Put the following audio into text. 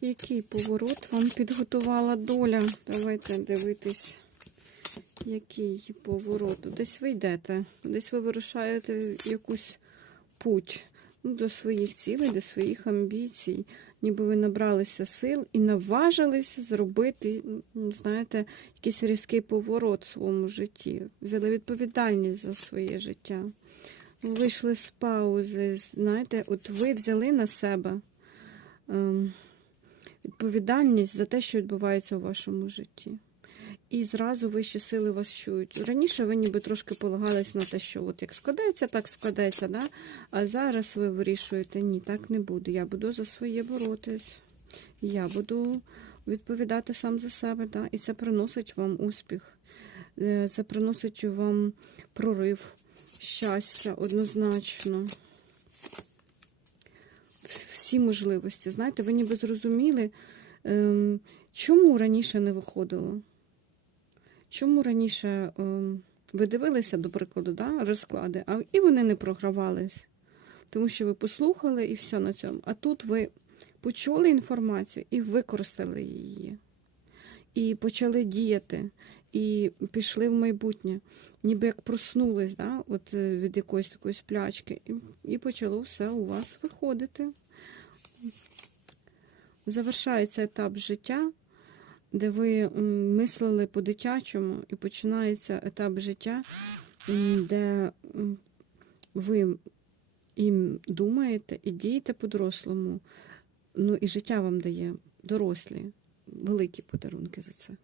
Який поворот вам підготувала доля? Давайте дивитись, який поворот. Десь ви йдете, десь ви вирушаєте якусь путь ну, до своїх цілей, до своїх амбіцій. Ніби ви набралися сил і наважилися зробити, знаєте, якийсь різкий поворот в своєму житті. Взяли відповідальність за своє життя. Вийшли з паузи, знаєте, от ви взяли на себе. Відповідальність за те, що відбувається у вашому житті. І зразу вищі сили вас чують. Раніше ви ніби трошки полагались на те, що от як складеться, так складеться, да? а зараз ви вирішуєте, ні, так не буде. Я буду за своє боротись. Я буду відповідати сам за себе. Да? І це приносить вам успіх. Е, Це приносить вам прорив, щастя однозначно всі можливості. Знаєте, ви ніби зрозуміли, ем, чому раніше не виходило? Чому раніше ем, ви дивилися, до прикладу, да, розклади, а і вони не програвались, тому що ви послухали і все на цьому. А тут ви почули інформацію і використали її. І почали діяти, і пішли в майбутнє, ніби як проснулись да, от, е, від якоїсь такої сплячки, і, і почало все у вас виходити. Завершається етап життя, де ви мислили по-дитячому, і починається етап життя, де ви і думаєте, і дієте по-дорослому. Ну і життя вам дає дорослі, великі подарунки за це.